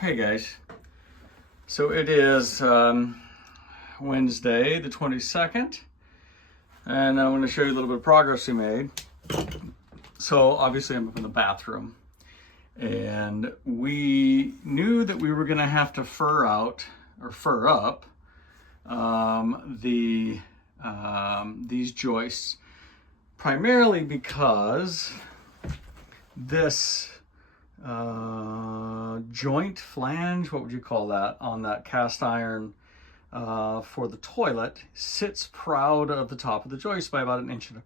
Hey guys, so it is Wednesday the 22nd, and I want to show you a little bit of progress we made. So obviously I'm up in the bathroom, and we knew that we were going to have to fur up these joists, primarily because this joint flange, what would you call that, on that cast iron for the toilet sits proud of the top of the joist by about 1.25 inches.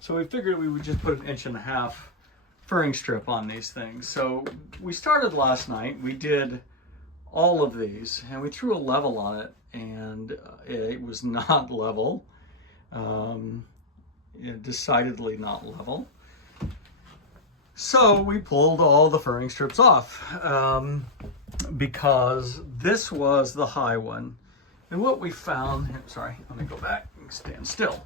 So we figured we would just put 1.5 inches furring strip on these things. So we started last night, we did all of these, and we threw a level on it, and it was not level, decidedly not level. So we pulled all the furring strips off because this was the high one. And what we found, sorry, let me go back and stand still.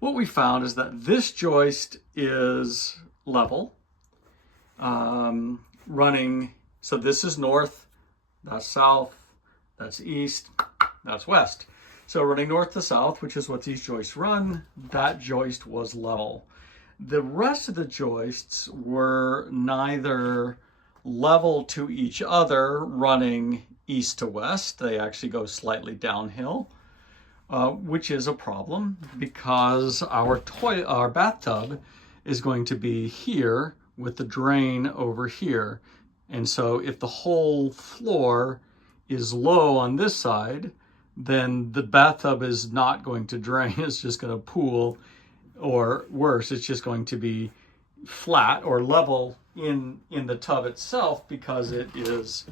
What we found is that this joist is level, running, so this is north, that's south, that's east, that's west. So running north to south, which is what these joists run, that joist was level. The rest of the joists were neither level to each other, running east to west. They actually go slightly downhill, which is a problem because our bathtub is going to be here with the drain over here. And so if the whole floor is low on this side, then the bathtub is not going to drain. It's just going to pool. Or worse, it's just going to be flat or level in the tub itself because it is,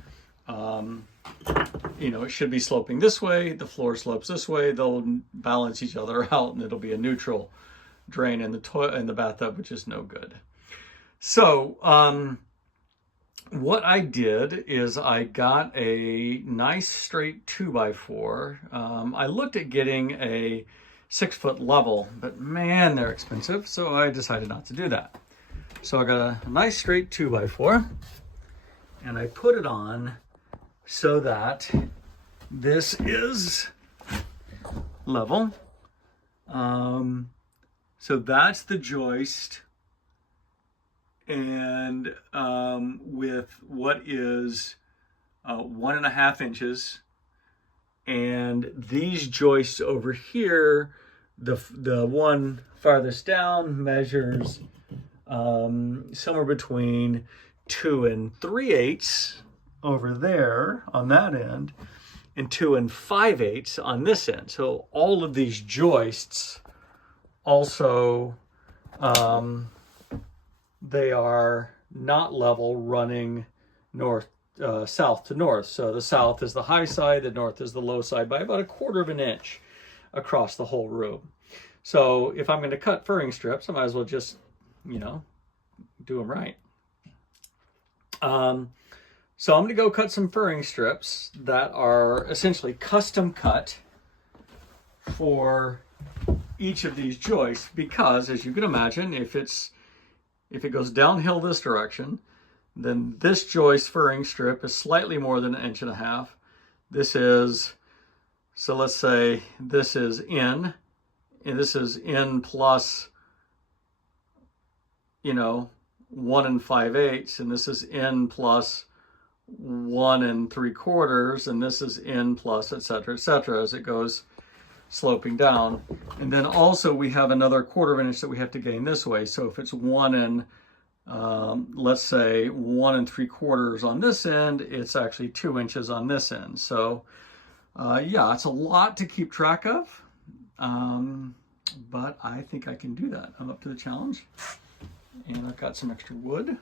it should be sloping this way. The floor slopes this way. They'll balance each other out, and it'll be a neutral drain in the bathtub, which is no good. So what I did is I got a nice straight 2x4. I looked at getting a 6-foot level, but man, they're expensive, so I decided not to do that. So I got a nice straight 2x4, and I put it on so that this is level. So that's the joist, and with what is 1.5 inches. And these joists over here, the one farthest down measures somewhere between 2 3/8 over there on that end, and 2 5/8 on this end. So all of these joists also, they are not level, running south to north. So the south is the high side, the north is the low side by about 1/4 inch across the whole room. So if I'm going to cut furring strips, I might as well just, do them right. So I'm going to go cut some furring strips that are essentially custom cut for each of these joists because, as you can imagine, if it goes downhill this direction, then this joist furring strip is slightly more than 1.5 inches. This is, so let's say this is in, and this is in plus, 1 5/8, and this is in plus 1 3/4, and this is in plus, etc., as it goes sloping down. And then also we have another 1/4 inch that we have to gain this way. So if it's let's say 1 3/4 on this end, it's actually 2 inches on this end. So yeah, it's a lot to keep track of, but I think I can do that. I'm up to the challenge, and I've got some extra wood.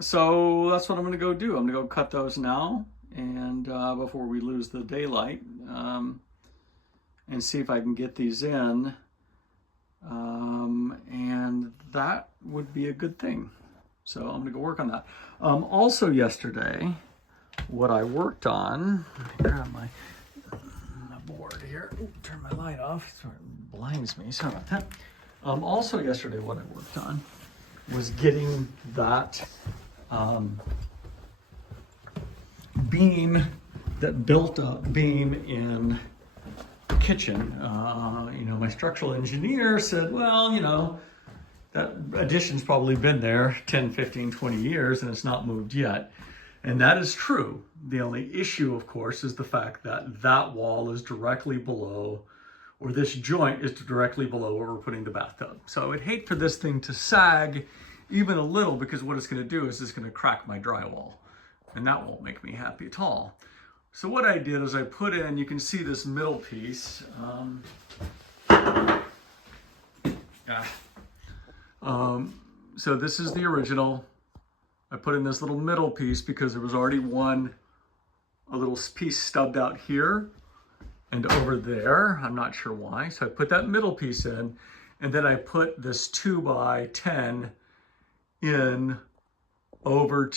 So that's what I'm going to go do. I'm going to go cut those now, and before we lose the daylight, and see if I can get these in. And that would be a good thing. So I'm gonna go work on that. Also yesterday, what I worked on, let me grab my board here. Ooh, turn my light off, so it blinds me, sorry about that. Also yesterday, what I worked on was getting that beam, that built-up beam in the kitchen. My structural engineer said, well, that addition's probably been there 10, 15, 20 years and it's not moved yet. And that is true. The only issue, of course, is the fact that that wall is directly below, or this joint is directly below where we're putting the bathtub. So I would hate for this thing to sag even a little, because what it's going to do is it's going to crack my drywall. And that won't make me happy at all. So what I did is I put in, you can see this middle piece. So this is the original. I put in this little middle piece because there was already a little piece stubbed out here and over there. I'm not sure why. So I put that middle piece in, and then I put this 2x10 in over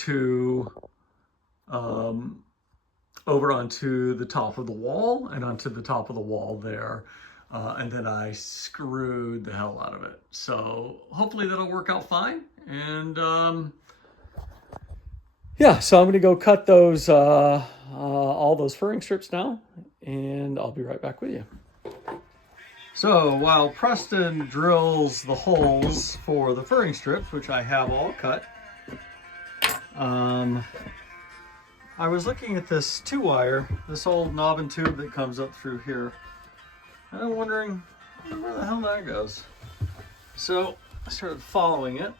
onto the top of the wall and onto the top of the wall there. And then I screwed the hell out of it. So hopefully that'll work out fine. And yeah, so I'm going to go cut those all those furring strips now, and I'll be right back with you. So while Preston drills the holes for the furring strips, which I have all cut, I was looking at this 2-wire, this old knob and tube that comes up through here. And I'm wondering where the hell that goes. So I started following it.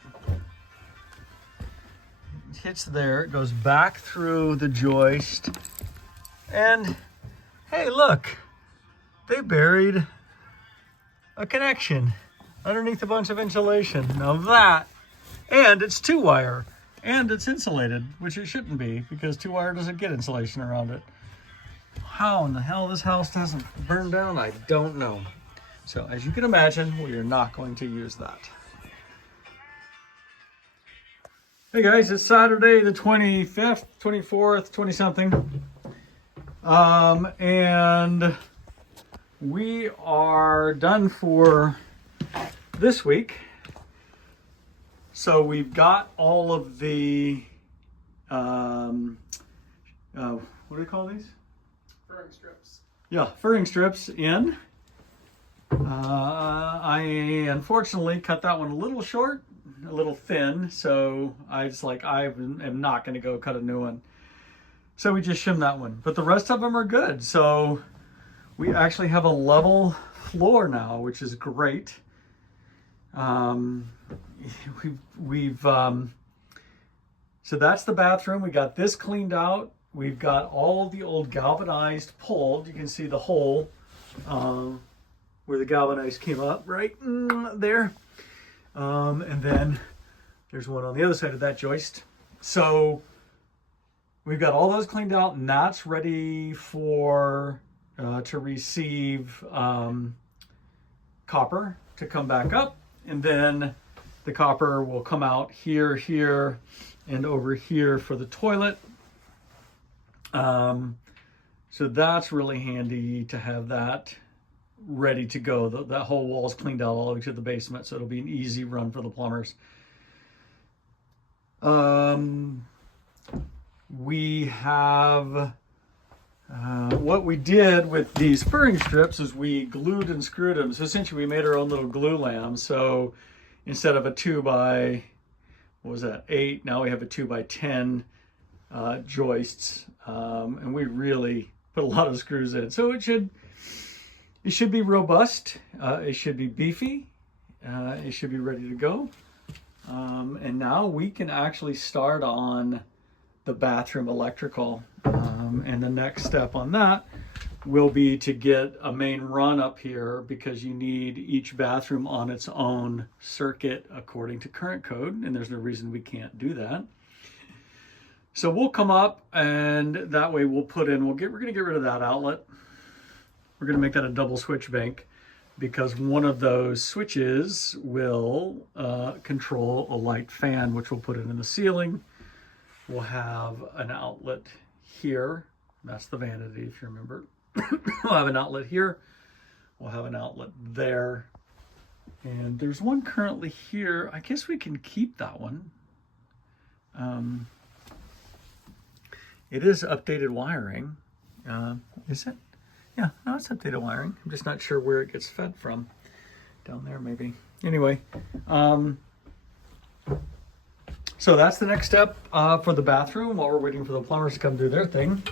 It hits there, it goes back through the joist, and hey, look, they buried a connection underneath a bunch of insulation. Now that, and it's 2-wire, and it's insulated, which it shouldn't be, because 2-wire doesn't get insulation around it. How in the hell this house doesn't burn down, I don't know. So as you can imagine, we are not going to use that. Hey guys, it's Saturday the 25th, 24th, 20-something. And we are done for this week. So we've got all of the, what do we call these? Furring strips. Yeah, furring strips in. I unfortunately cut that one a little short, a little thin, so I am not going to go cut a new one. So we just shimmed that one, but the rest of them are good. So we actually have a level floor now, which is great. So that's the bathroom. We got this cleaned out. We've got all the old galvanized pulled. You can see the hole where the galvanized came up right there. And then there's one on the other side of that joist. So we've got all those cleaned out, and that's ready for to receive copper to come back up. And then the copper will come out here, here, and over here for the toilet. So that's really handy to have that ready to go. That whole wall is cleaned out all the way to the basement, so it'll be an easy run for the plumbers. We have what we did with these furring strips is we glued and screwed them. So essentially we made our own little glue lamb. So instead of a 2x, what was that, 8, now we have a 2x10 joists, and we really put a lot of screws in. So it should be robust. It should be beefy. It should be ready to go. And now we can actually start on the bathroom electrical. And the next step on that will be to get a main run up here, because you need each bathroom on its own circuit according to current code, and there's no reason we can't do that. So we'll come up, and that way we're going to get rid of that outlet. We're going to make that a double switch bank, because one of those switches will control a light fan, which we'll put it in the ceiling. We'll have an outlet here. That's the vanity, if you remember. We'll have an outlet here. We'll have an outlet there. And there's one currently here. I guess we can keep that one. It is updated wiring. Is it? Yeah, no, it's updated wiring. I'm just not sure where it gets fed from. Down there, maybe. Anyway, so that's the next step for the bathroom while we're waiting for the plumbers to come do their thing.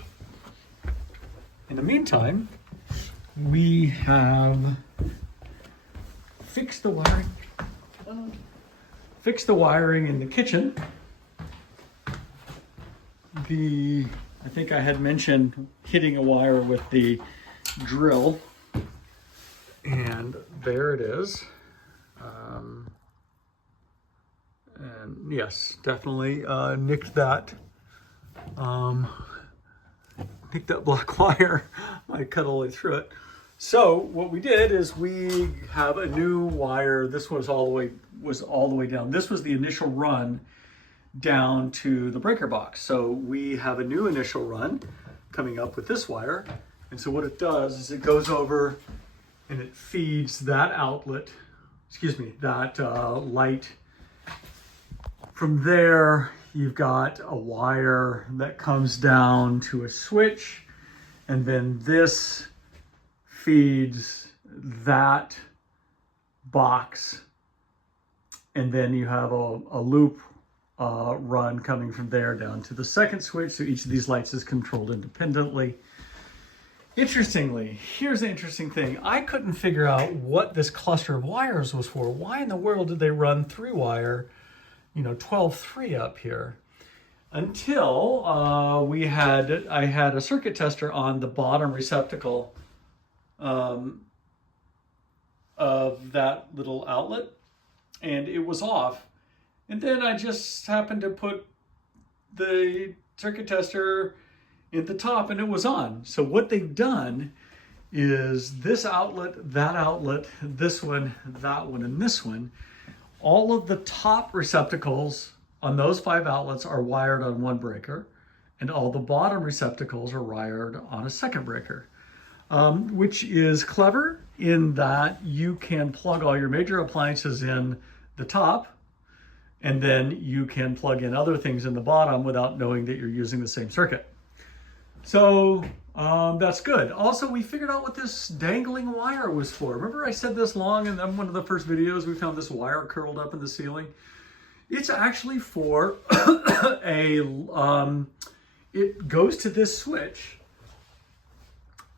In the meantime, we have fixed the wiring. Fixed the wiring in the kitchen. I think I had mentioned hitting a wire with the drill, and there it is. And yes, definitely nicked that. Nicked that black wire. I cut all the way through it. So what we did is we have a new wire. This was all the way down. This was the initial run down to the breaker box. So we have a new initial run coming up with this wire. And so what it does is it goes over and it feeds that outlet, that light. From there, you've got a wire that comes down to a switch, and then this feeds that box, and then you have a loop run coming from there down to the second switch. So each of these lights is controlled independently. Interestingly, here's the interesting thing. I couldn't figure out what this cluster of wires was for. Why in the world did they run 3-wire, 12-3 up here? Until I had a circuit tester on the bottom receptacle of that little outlet, and it was off. And then I just happened to put the circuit tester at the top and it was on. So what they've done is this outlet, this one, that one, and this one, all of the top receptacles on those 5 outlets are wired on one breaker, and all the bottom receptacles are wired on a second breaker, which is clever in that you can plug all your major appliances in the top, and then you can plug in other things in the bottom without knowing that you're using the same circuit. So that's good. Also, we figured out what this dangling wire was for. Remember I said this long in one of the first videos, we found this wire curled up in the ceiling? It's actually for it goes to this switch.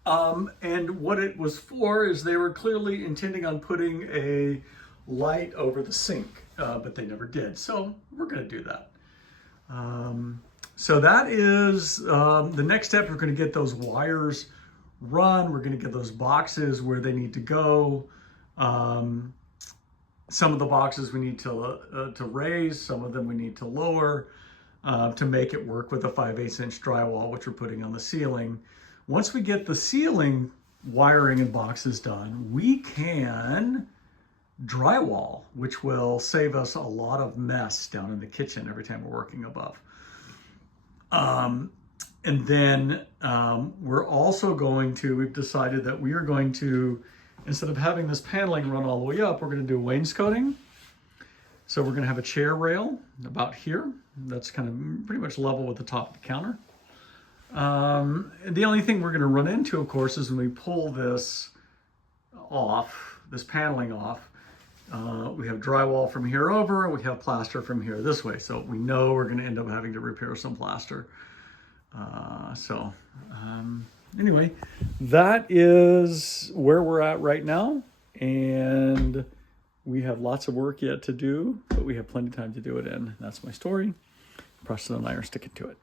And what it was for is they were clearly intending on putting a light over the sink, but they never did. So we're going to do that. So that is the next step. We're going to get those wires run. We're going to get those boxes where they need to go. Some of the boxes we need to raise. Some of them we need to lower to make it work with a 5/8 inch drywall, which we're putting on the ceiling. Once we get the ceiling wiring and boxes done, we can drywall, which will save us a lot of mess down in the kitchen every time we're working above. And then we're also we've decided that we are going to, instead of having this paneling run all the way up, we're going to do wainscoting. So we're going to have a chair rail about here. That's kind of pretty much level with the top of the counter. The only thing we're going to run into, of course, is when we pull this off, this paneling off, we have drywall from here over, we have plaster from here this way. So we know we're going to end up having to repair some plaster. Anyway, that is where we're at right now. And we have lots of work yet to do, but we have plenty of time to do it in. That's my story. Preston and I are sticking to it.